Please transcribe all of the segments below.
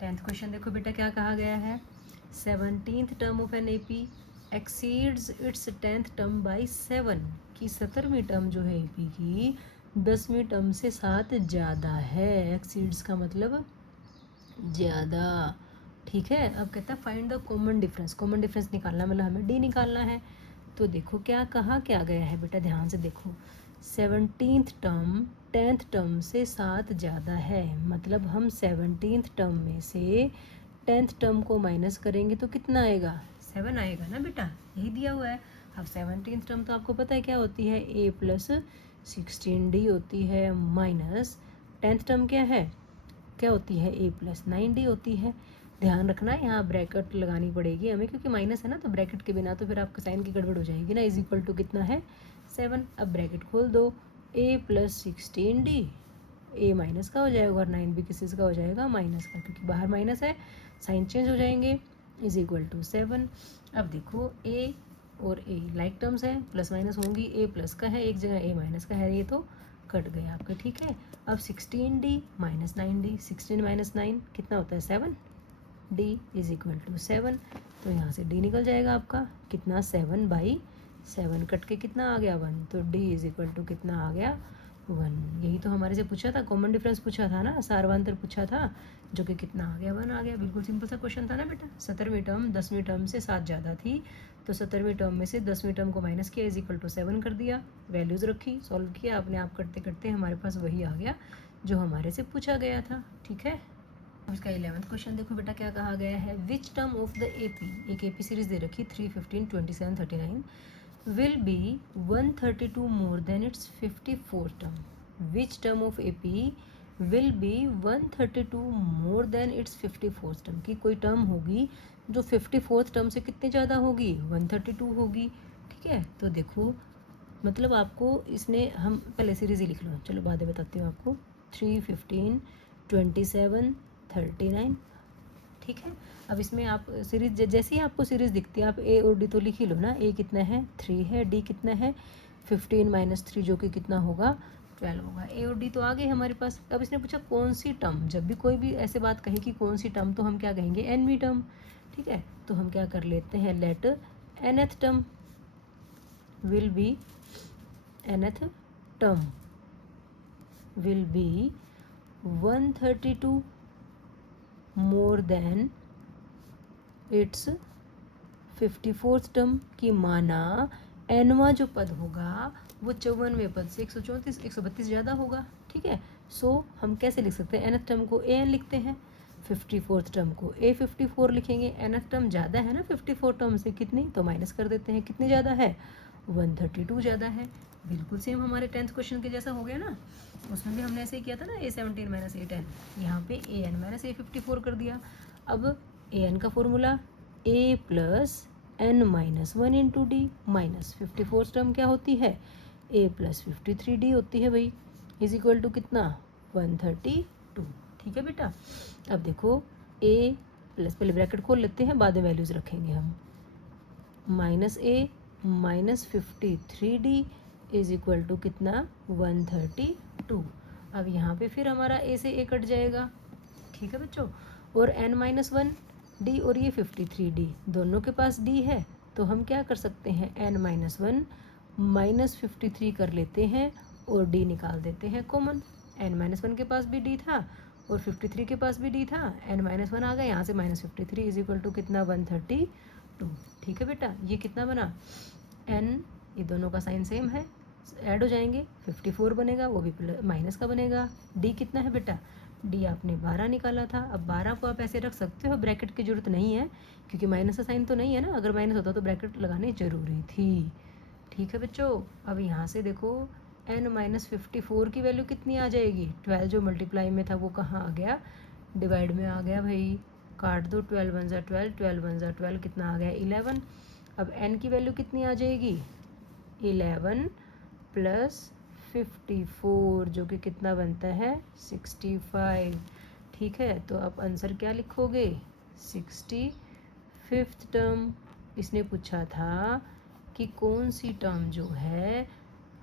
10th question देखो बेटा क्या कहा गया है, 17th term of an AP exceeds its 10th term by 7, कि 17वीं टर्म जो है एपी की 10वीं टर्म से 7 ज़्यादा है। एक्सीड्स का मतलब ज़्यादा। ठीक है, अब कहता है find the common difference. Common difference निकालना मतलब हमें डी निकालना है। तो देखो क्या कहा क्या गया है बेटा, ध्यान से देखो। 17th टर्म 10th टर्म से 7 ज़्यादा है, मतलब हम 17th टर्म में से 10th टर्म को माइनस करेंगे तो कितना आएगा, 7 आएगा ना बेटा, यही दिया हुआ है। अब 17th टर्म तो आपको पता है क्या होती है, a प्लस 16d होती है, माइनस 10th टर्म क्या होती है, a प्लस 9d होती है। ध्यान रखना यहाँ ब्रैकेट लगानी पड़ेगी हमें, क्योंकि माइनस है ना, तो ब्रैकेट के बिना तो फिर आपका साइन की गड़बड़ हो जाएगी ना। इज इक्वल टू कितना है, 7। अब ब्रैकेट खोल दो, a plus 16d, a minus का हो जाएगा और 9 भी किसी का हो जाएगा माइनस का, क्योंकि बाहर माइनस है, साइन चेंज हो जाएंगे, इज इक्वल टू 7। अब देखो a और a लाइक टर्म्स है, प्लस माइनस होंगी, a प्लस का है एक जगह, a माइनस का है, ये तो कट गए आपका। ठीक है, अब 16d माइनस 9d, 16 माइनस 9 कितना होता है, 7, d इज इक्वल टू 7। तो यहाँ से d निकल जाएगा आपका कितना, 7/7, कट के कितना आ गया, 1। तो d इज इक्वल टू कितना आ गया, 1। यही तो हमारे से पूछा था, कॉमन डिफरेंस पूछा था ना, सारवांतर पूछा था, जो कि कितना आ गया, 1 आ गया। बिल्कुल सिंपल सा क्वेश्चन था ना बेटा। 17वीं टर्म 10वीं टर्म से 7 ज़्यादा थी, तो 17वीं टर्म में से 10वीं टर्म को माइनस किया, इज इक्वल टू 7 कर दिया, वैल्यूज़ रखी, सॉल्व किया, अपने आप करते करते हमारे पास वही आ गया जो हमारे से पूछा गया था। ठीक है, इसका 11th क्वेश्चन देखो बेटा क्या कहा गया है, which term of the AP, एक एपी सीरीज दे रखी 3, 15, 27, 39 will be 132 more than its 54th term. Which term of AP will be 132 more than its 54th term? की कोई टर्म होगी जो 54th टर्म से कितने ज़्यादा होगी, 132 होगी। ठीक है, तो देखो मतलब आपको इसने, हम पहले सीरीज ही लिख लो, चलो बाद में बताती हूँ आपको। 3, 15, 27, 39। ठीक है, अब इसमें आप सीरीज जैसे ही आपको सीरीज दिखती है, आप ए और डी तो लिख ही लो ना। ए कितना है, 3 है, डी कितना है, 15 माइनस 3 जो कि कितना होगा, 12 होगा। ए और डी तो आ गए हमारे पास। अब इसने पूछा कौन सी टर्म, जब भी कोई भी ऐसे बात कहे कि कौन सी टर्म, तो हम क्या कहेंगे, एनवी टर्म। ठीक है, तो हम क्या कर लेते हैं, let nth term will be, nth term will be 132 more than it's 54th term, की माना एनवा जो पद होगा वो 54वें पद से 134 132 ज़्यादा होगा। ठीक है, सो हम कैसे लिख सकते हैं, nth टर्म को an लिखते हैं, 54th टर्म को a54 लिखेंगे। nth टर्म ज़्यादा है ना 54 टर्म से, कितनी, तो माइनस कर देते हैं, कितनी ज़्यादा है, 132 ज़्यादा है। बिल्कुल सेम हमारे 10th क्वेश्चन के जैसा हो गया ना, उसमें भी हमने ऐसे ही किया था ना, a17 माइनस a10, यहाँ पे an माइनस a54 कर दिया। अब an का formula a plus n minus 1 into D, minus 54 term क्या होती है, a प्लस 53d होती है भाई, इज इक्वल टू कितना, 132। ठीक है बेटा, अब देखो a प्लस, पहले ब्रैकेट खोल लेते हैं, बाद में वैल्यूज़ रखेंगे हम, minus a minus 53d is equal to कितना, 132। अब यहाँ पे फिर हमारा a से a कट जाएगा। ठीक है बच्चों, और n माइनस 1 d और ये 53d दोनों के पास d है, तो हम क्या कर सकते हैं, n माइनस 1 माइनस 53 कर लेते हैं और d निकाल देते हैं कॉमन। n माइनस 1 के पास भी d था और 53 के पास भी d था, n माइनस 1 आ गया, यहाँ से माइनस 53 इज इक्वल टू कितना, 132। ठीक है बेटा, ये कितना बना, n, ये दोनों का साइन सेम है, ऐड हो जाएंगे, 54 बनेगा, वो भी माइनस का बनेगा। d कितना है बेटा, d आपने 12 निकाला था। अब 12 को आप ऐसे रख सकते हो, ब्रैकेट की जरूरत नहीं है, क्योंकि माइनस का साइन तो नहीं है ना, अगर माइनस होता तो ब्रैकेट लगानी जरूरी थी। ठीक है बच्चों, अब यहाँ से देखो n माइनस 54 की वैल्यू कितनी आ जाएगी, 12 जो मल्टीप्लाई में था वो कहाँ आ गया, डिवाइड में आ गया भाई, काट दो, 12 1 ज़ा 12, 12 1 ज़ा 12, कितना आ गया, 11। अब n की वैल्यू कितनी आ जाएगी, 11 प्लस 54 जो कि कितना बनता है, 65। ठीक है, तो आप आंसर क्या लिखोगे, 65th टर्म। इसने पूछा था कि कौन सी टर्म जो है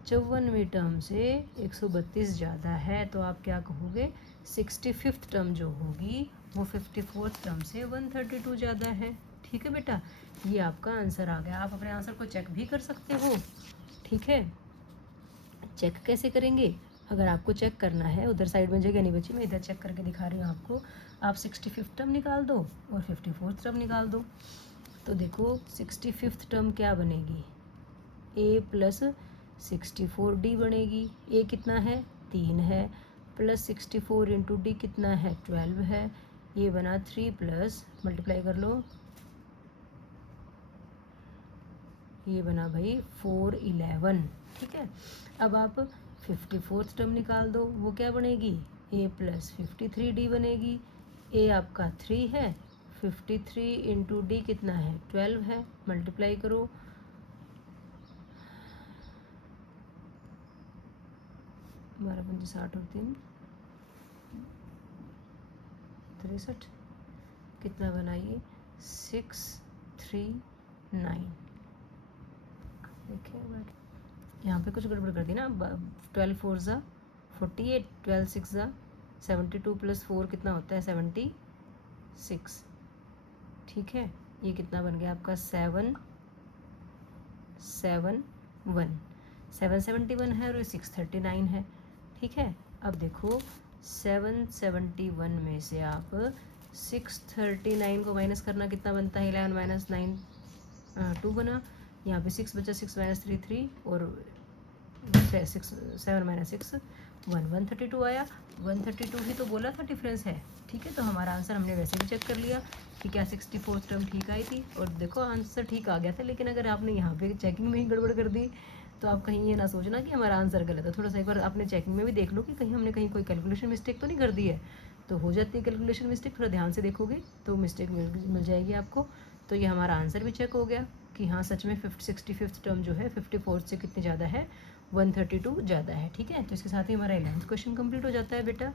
54वीं टर्म से 132 ज़्यादा है, तो आप क्या कहोगे, 65th टर्म जो होगी वो 54th टर्म से 132 ज़्यादा है। ठीक है बेटा, ये आपका आंसर आ गया। आप अपने आंसर को चेक भी कर सकते हो। ठीक है, चेक कैसे करेंगे? अगर आपको चेक करना है, उधर साइड में जगह नहीं बची, मैं इधर चेक करके दिखा रही हूँ आपको। आप 65th टर्म निकाल दो और 54th टर्म निकाल दो। तो देखो 65th टर्म क्या बनेगी, a प्लस 64d बनेगी। a कितना है, 3 है, प्लस 64 इंटू डी कितना है, 12 है। ये बना 3 प्लस मल्टीप्लाई कर लो, ये बना भाई 4 11। ठीक है, अब आप 54th टर्म निकाल दो, वो क्या बनेगी, a प्लस 53d बनेगी। a आपका 3 है, 53 इंटू डी कितना है, 12 है, मल्टीप्लाई करो, 12 पंजे 60 और 3 63, कितना बनाइए 639। देखिए यहाँ पे कुछ गड़बड़ कर दी ना। 12 4 ज़ा 48, 12 6 ज़ा 72 प्लस 4 कितना होता है 76। ठीक है, ये कितना बन गया आपका 771 771 है और 639 है। ठीक है, अब देखो 771 में से आप 639 को माइनस करना, कितना बनता है 11 माइनस 9 2 बना। यहाँ पे 6 बचा, 6 माइनस 3 3 और 6 7 माइनस 6 1 132 आया। 132 ही तो बोला था डिफरेंस है। ठीक है, तो हमारा आंसर हमने वैसे भी चेक कर लिया कि क्या 64th टर्म ठीक आई थी, और देखो आंसर ठीक आ गया था। लेकिन अगर आपने यहाँ पे चेकिंग में ही गड़बड़ कर दी तो आप कहीं ये ना सोचना कि हमारा आंसर गलत है। थोड़ा सा एक बार आपने चेकिंग में भी देख लो कि कहीं हमने कहीं कोई कैलकुलेशन मिस्टेक तो नहीं कर दी है। तो हो जाती है कैलकुलेशन मिस्टेक, थोड़ा ध्यान से देखोगे तो मिस्टेक मिल जाएगी आपको। तो ये हमारा आंसर भी चेक हो गया कि हाँ सच में 65th टर्म जो है 54th से कितनी ज़्यादा है, 132 ज़्यादा है। ठीक है, तो इसके साथ ही हमारा 11th क्वेश्चन कंप्लीट हो जाता है बेटा।